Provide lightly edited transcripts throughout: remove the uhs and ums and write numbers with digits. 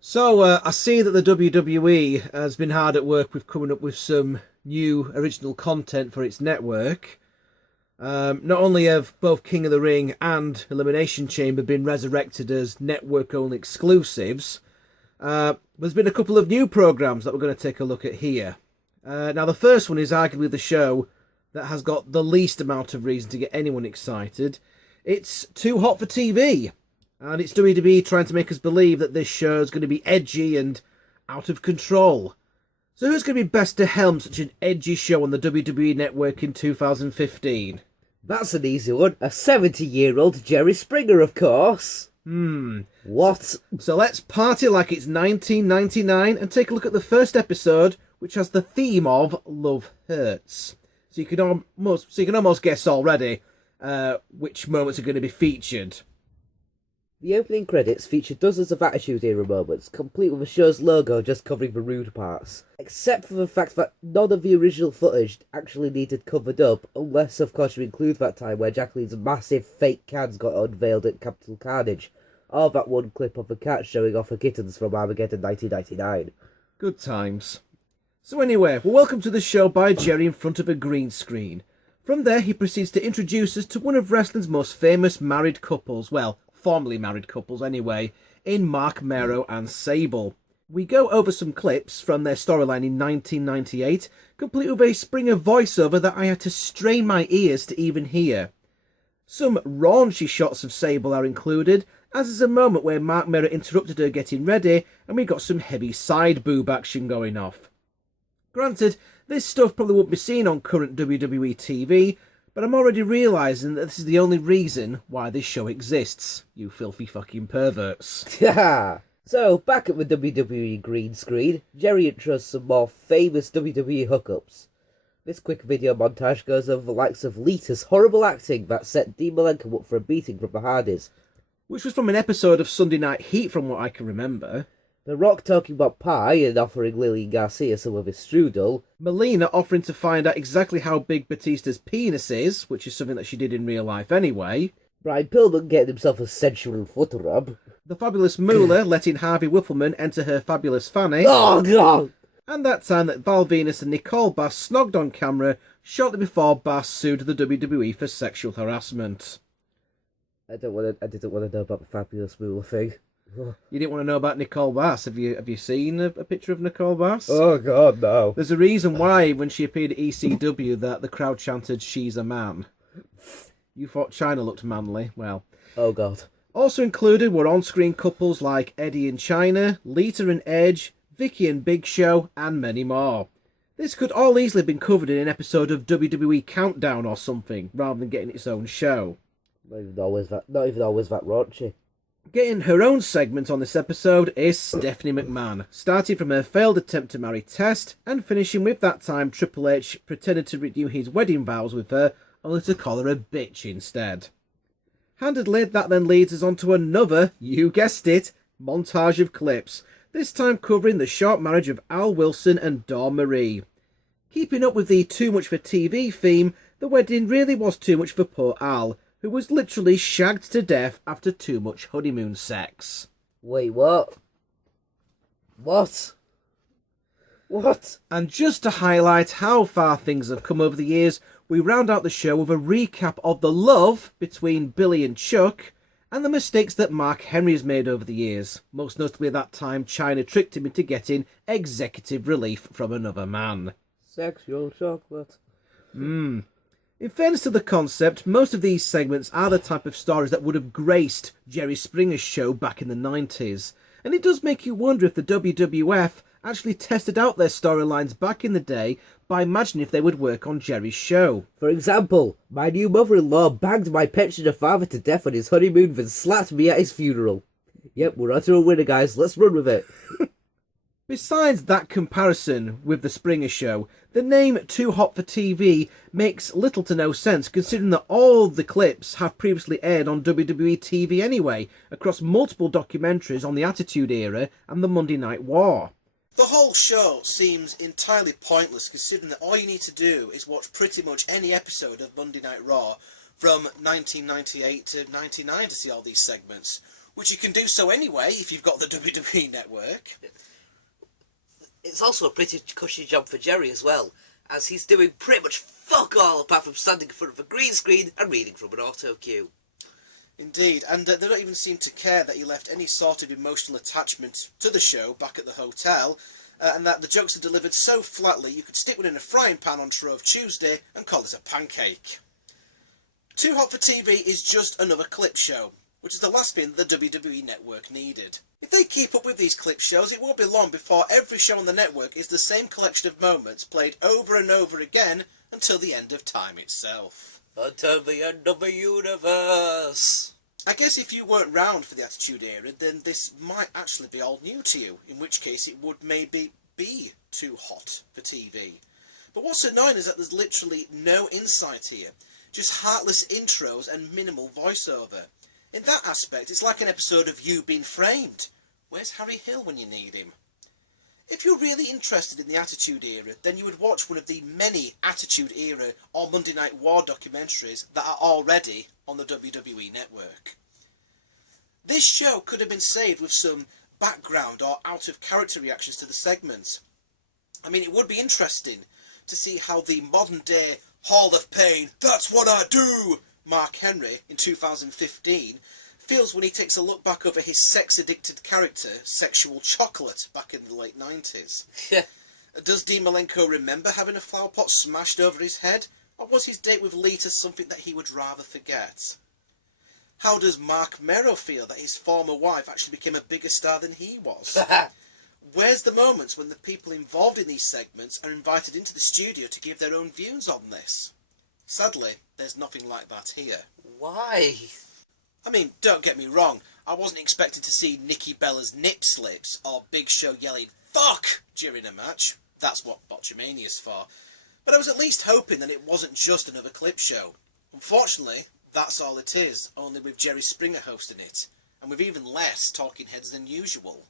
So, I see that the WWE has been hard at work with coming up with some new original content for its network. Not only have both King of the Ring and Elimination Chamber been resurrected as network-only exclusives, there's been a couple of new programs that we're going to take a look at here. Now, the first one is arguably the show that has got the least amount of reason to get anyone excited. It's Too Hot for TV. And it's WWE trying to make us believe that this show is going to be edgy and out of control. So who's going to be best to helm such an edgy show on the WWE Network in 2015? That's an easy one. A 70-year-old Jerry Springer, of course. What? So let's party like it's 1999 and take a look at the first episode, which has the theme of Love Hurts. So you can almost guess already which moments are going to be featured. The opening credits feature dozens of Attitude Era moments, complete with the show's logo just covering the rude parts. Except for the fact that none of the original footage actually needed covered up, unless of course you include that time where Jacqueline's massive fake cans got unveiled at Capital Carnage, or that one clip of the cat showing off her kittens from Armageddon 1999. Good times. So anyway, well, welcome to the show by Jerry in front of a green screen. From there he proceeds to introduce us to one of wrestling's most famous married couples, well, formerly married couples anyway, in Mark Mero and Sable. We go over some clips from their storyline in 1998, complete with a Springer voiceover that I had to strain my ears to even hear. Some raunchy shots of Sable are included, as is a moment where Mark Mero interrupted her getting ready, and we got some heavy side boob action going off. Granted, this stuff probably won't be seen on current WWE TV, but I'm already realising that this is the only reason why this show exists, you filthy fucking perverts. So, back at the WWE green screen, Jerry intros some more famous WWE hookups. This quick video montage goes over the likes of Lita's horrible acting that set Dean Malenko up for a beating from the Hardys, which was from an episode of Sunday Night Heat from what I can remember. The Rock talking about pie and offering Lillian Garcia some of his strudel. Melina offering to find out exactly how big Batista's penis is, which is something that she did in real life anyway. Brian Pillman getting himself a sensual foot rub. The fabulous Moolah letting Harvey Whippleman enter her fabulous fanny. Oh, God! And that time that Val Venus and Nicole Bass snogged on camera shortly before Bass sued the WWE for sexual harassment. I didn't want to know about the fabulous Moolah thing. You didn't want to know about Nicole Bass. Have you seen a picture of Nicole Bass? Oh, God, no. There's a reason why, when she appeared at ECW, that the crowd chanted, "She's a man." You thought China looked manly? Well. Oh, God. Also included were on-screen couples like Eddie and China, Lita and Edge, Vicky and Big Show, and many more. This could all easily have been covered in an episode of WWE Countdown or something, rather than getting its own show. Not even always that raunchy. Getting her own segment on this episode is Stephanie McMahon, starting from her failed attempt to marry Test and finishing with that time Triple H pretended to renew his wedding vows with her, only to call her a bitch instead. Handedly, that then leads us on to another, you guessed it, montage of clips, this time covering the short marriage of Al Wilson and Dawn Marie. Keeping up with the too much for TV theme, the wedding really was too much for poor Al, who was literally shagged to death after too much honeymoon sex. Wait, what? What? What? And just to highlight how far things have come over the years, we round out the show with a recap of the love between Billy and Chuck, and the mistakes that Mark Henry has made over the years. Most notably at that time, China tricked him into getting executive relief from another man. Sexual chocolate. In fairness to the concept, most of these segments are the type of stories that would have graced Jerry Springer's show back in the 90s. And it does make you wonder if the WWF actually tested out their storylines back in the day by imagining if they would work on Jerry's show. For example, my new mother-in-law banged my pensioner father to death on his honeymoon and slapped me at his funeral. Yep, we're onto a winner, guys. Let's run with it. Besides that comparison with the Springer show, the name Too Hot for TV makes little to no sense considering that all the clips have previously aired on WWE TV anyway, across multiple documentaries on the Attitude Era and the Monday Night War. The whole show seems entirely pointless considering that all you need to do is watch pretty much any episode of Monday Night Raw from 1998 to 99 to see all these segments, which you can do so anyway if you've got the WWE Network. It's also a pretty cushy job for Jerry as well, as he's doing pretty much fuck all apart from standing in front of a green screen and reading from an auto cue. Indeed, and they don't even seem to care that he left any sort of emotional attachment to the show back at the hotel, and that the jokes are delivered so flatly you could stick one in a frying pan on Shrove Tuesday and call it a pancake. Too Hot for TV is just another clip show, which is the last thing the WWE Network needed. If they keep up with these clip shows, it won't be long before every show on the network is the same collection of moments played over and over again until the end of time itself. Until the end of the universe. I guess if you weren't round for the Attitude Era, then this might actually be all new to you, in which case it would maybe be too hot for TV. But what's annoying is that there's literally no insight here, just heartless intros and minimal voiceover. In that aspect, it's like an episode of You Being Framed. Where's Harry Hill when you need him? If you're really interested in the Attitude Era, then you would watch one of the many Attitude Era or Monday Night War documentaries that are already on the WWE Network. This show could have been saved with some background or out-of-character reactions to the segments. I mean, it would be interesting to see how the modern-day Hall of Pain, that's what I do, Mark Henry in 2015 feels when he takes a look back over his sex-addicted character, Sexual Chocolate, back in the late 90s. Does Dean Malenko remember having a flower pot smashed over his head, or was his date with Lita something that he would rather forget? How does Mark Merrow feel that his former wife actually became a bigger star than he was? Where's the moments when the people involved in these segments are invited into the studio to give their own views on this? Sadly, there's nothing like that here. Why? I mean, don't get me wrong, I wasn't expecting to see Nikki Bella's nip slips or Big Show yelling "fuck" during a match. That's what Botchamania's for. But I was at least hoping that it wasn't just another clip show. Unfortunately, that's all it is, only with Jerry Springer hosting it, and with even less talking heads than usual.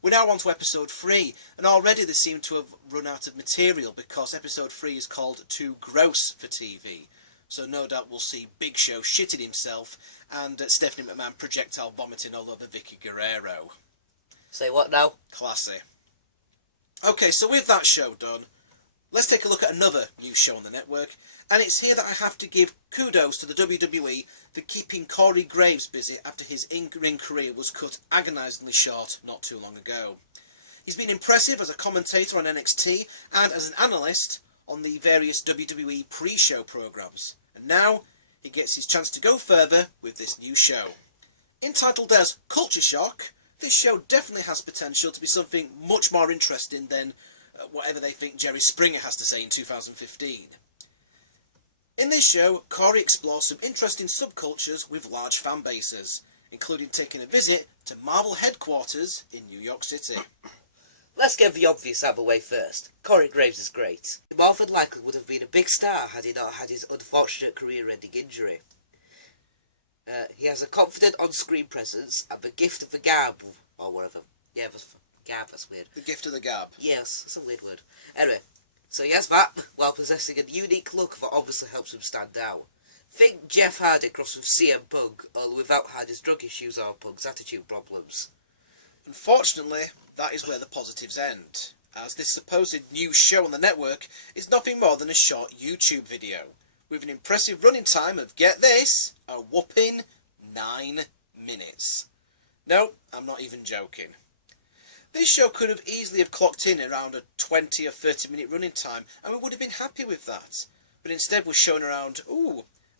We're now on to episode 3, and already they seem to have run out of material because episode 3 is called Too Gross for TV. So no doubt we'll see Big Show shitting himself and Stephanie McMahon projectile vomiting all over Vicky Guerrero. Say what now? Classy. Okay, so with that show done, let's take a look at another new show on the network, and it's here that I have to give kudos to the WWE for keeping Corey Graves busy after his in-ring career was cut agonisingly short not too long ago. He's been impressive as a commentator on NXT and as an analyst on the various WWE pre-show programmes, and now he gets his chance to go further with this new show. Entitled as Culture Shock, this show definitely has potential to be something much more interesting than whatever they think Jerry Springer has to say in 2015. In this show, Corey explores some interesting subcultures with large fan bases, including taking a visit to Marvel headquarters in New York City. Let's get the obvious out of the way first. Corey Graves is great. He more than likely would have been a big star had he not had his unfortunate career-ending injury. He has a confident on-screen presence and the gift of the gab, or whatever. Yeah, gab, that's weird. The gift of the gab. Yes, it's a weird word. Anyway, so he has that, while possessing a unique look that obviously helps him stand out. Think Jeff Hardy crossed with CM Punk, only without Hardy's drug issues or Punk's attitude problems. Unfortunately, that is where the positives end, as this supposed new show on the network is nothing more than a short YouTube video, with an impressive running time of, get this, a whopping 9 minutes. No, I'm not even joking. This show could have easily have clocked in around a 20 or 30 minute running time, and we would have been happy with that. But instead we're shown around,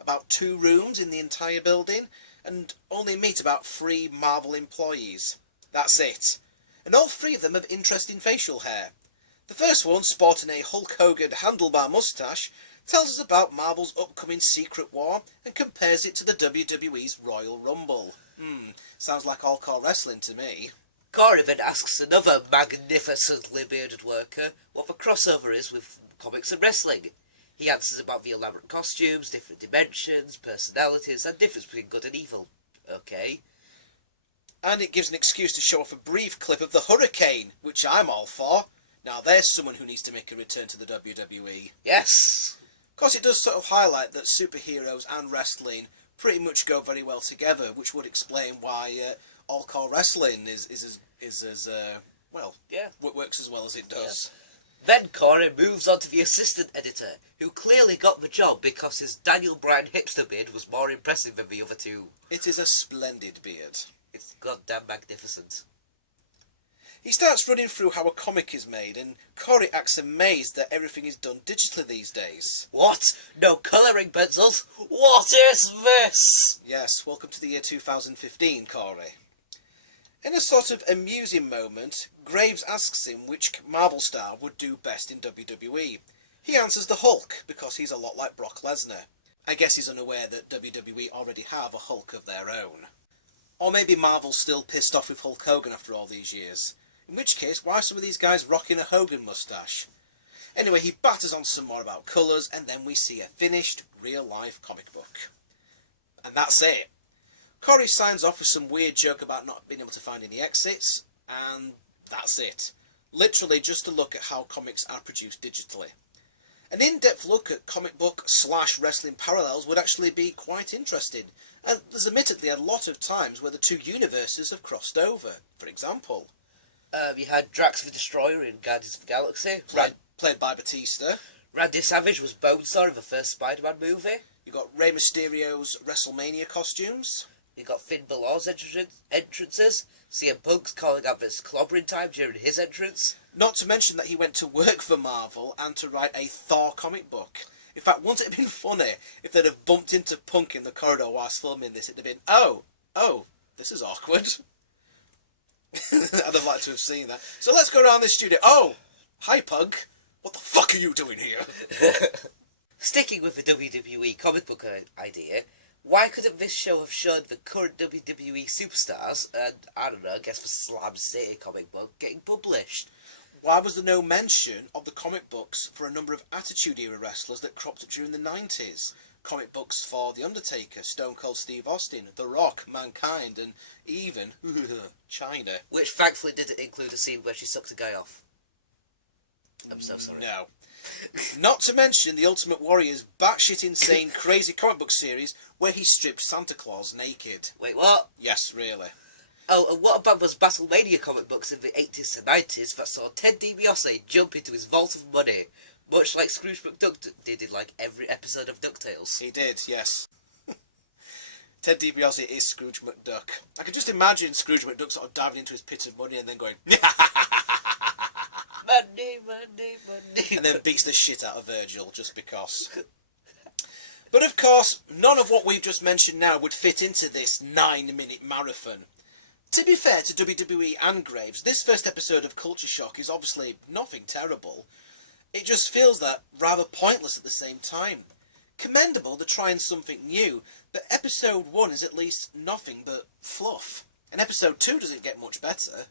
about 2 rooms in the entire building, and only meet about 3 Marvel employees. That's it. And all 3 of them have interesting facial hair. The first one, sporting a Hulk Hogan handlebar moustache, tells us about Marvel's upcoming Secret War and compares it to the WWE's Royal Rumble. Sounds like All-CAW Wrestling to me. Corey then asks another magnificently bearded worker what the crossover is with comics and wrestling. He answers about the elaborate costumes, different dimensions, personalities, and difference between good and evil. Okay. And it gives an excuse to show off a brief clip of the Hurricane, which I'm all for. Now there's someone who needs to make a return to the WWE. Yes. Of course, it does sort of highlight that superheroes and wrestling pretty much go very well together, which would explain why All-CAW Wrestling is as well, Yeah. works as well as it does. Then Corey moves on to the assistant editor, who clearly got the job because his Daniel Bryan hipster beard was more impressive than the other two. It is a splendid beard. It's goddamn magnificent. He starts running through how a comic is made, and Corey acts amazed that everything is done digitally these days. What? No colouring pencils? What is this? Yes, welcome to the year 2015, Corey. In a sort of amusing moment, Graves asks him which Marvel star would do best in WWE. He answers the Hulk, because he's a lot like Brock Lesnar. I guess he's unaware that WWE already have a Hulk of their own. Or maybe Marvel's still pissed off with Hulk Hogan after all these years. In which case, why are some of these guys rocking a Hogan moustache? Anyway, he batters on some more about colours, and then we see a finished, real-life comic book. And that's it. Corey signs off with some weird joke about not being able to find any exits, and that's it. Literally just a look at how comics are produced digitally. An in-depth look at comic book / wrestling parallels would actually be quite interesting, and there's admittedly a lot of times where the two universes have crossed over. For example, You had Drax the Destroyer in Guardians of the Galaxy. played by Batista. Randy Savage was Bonesaw in the first Spider-Man movie. You got Rey Mysterio's WrestleMania costumes. You got Finn Balor's entrances. CM Punk's calling out this clobbering time during his entrance. Not to mention that he went to work for Marvel and to write a Thor comic book. In fact, wouldn't it have been funny if they'd have bumped into Punk in the corridor whilst filming this? It'd have been, oh, this is awkward. I'd have liked to have seen that. So let's go around this studio. Oh, hi Punk. What the fuck are you doing here? Sticking with the WWE comic book idea, why couldn't this show have shown the current WWE superstars and, I don't know, I guess the Slam City comic book getting published? Why was there no mention of the comic books for a number of Attitude Era wrestlers that cropped up during the 90s? Comic books for The Undertaker, Stone Cold Steve Austin, The Rock, Mankind, and even China. Which thankfully didn't include a scene where she sucked a guy off. I'm so sorry. No. Not to mention the Ultimate Warrior's batshit insane crazy comic book series where he stripped Santa Claus naked. Wait, what? Yes, really. Oh, and what about those Battlemania comic books in the 80s to 90s that saw Ted DiBiase jump into his vault of money, much like Scrooge McDuck did in like every episode of DuckTales? He did, yes. Ted DiBiase is Scrooge McDuck. I can just imagine Scrooge McDuck sort of diving into his pit of money and then going, money, money, money. and then beats the shit out of Virgil just because. But of course, none of what we've just mentioned now would fit into this 9-minute marathon. To be fair to WWE and Graves, this first episode of Culture Shock is obviously nothing terrible. It just feels that rather pointless at the same time. Commendable to trying something new, but episode 1 is at least nothing but fluff. And episode 2 doesn't get much better.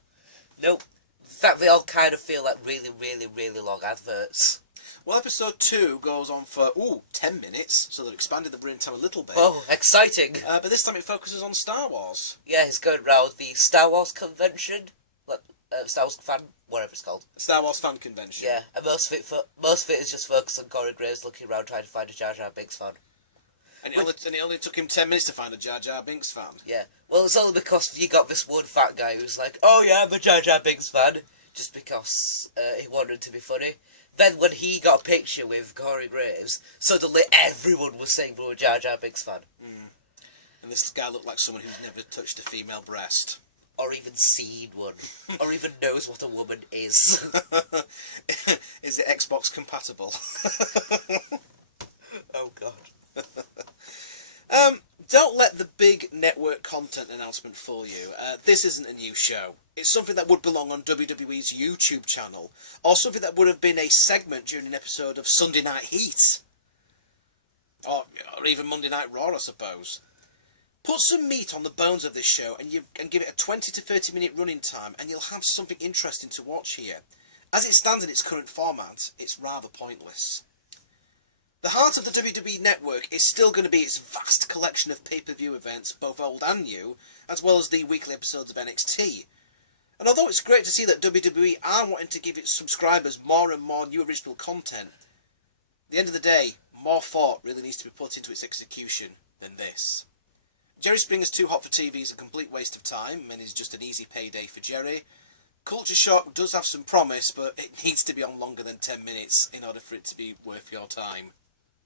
Nope. In fact, they all kind of feel like really, really, really long adverts. Well, episode 2 goes on for, 10 minutes, so they've expanded the running time a little bit. Oh, exciting. But this time it focuses on Star Wars. Yeah, he's going around the Star Wars convention. Star Wars fan, whatever it's called. Star Wars fan convention. Yeah, and most of it is just focused on Corey Graves looking around trying to find a Jar Jar Binks fan. And it only took him 10 minutes to find a Jar Jar Binks fan. Yeah, well, it's only because you got this one fat guy who's like, oh yeah, I'm a Jar Jar Binks fan, just because he wanted to be funny. Then when he got a picture with Corey Graves, suddenly everyone was saying they were a Jar Jar Binks fan. Mm. And this guy looked like someone who's never touched a female breast. Or even seen one. Or even knows what a woman is. Is it Xbox compatible? Oh god. Don't let the big network content announcement fool you. This isn't a new show. It's something that would belong on WWE's YouTube channel, or something that would have been a segment during an episode of Sunday Night Heat. Or even Monday Night Raw, I suppose. Put some meat on the bones of this show and give it a 20 to 30 minute running time, and you'll have something interesting to watch here. As it stands in its current format, it's rather pointless. The heart of the WWE Network is still going to be its vast collection of pay-per-view events, both old and new, as well as the weekly episodes of NXT. And although it's great to see that WWE are wanting to give its subscribers more and more new original content, at the end of the day, more thought really needs to be put into its execution than this. Jerry Springer's Too Hot for TV is a complete waste of time and is just an easy payday for Jerry. Culture Shock does have some promise, but it needs to be on longer than 10 minutes in order for it to be worth your time.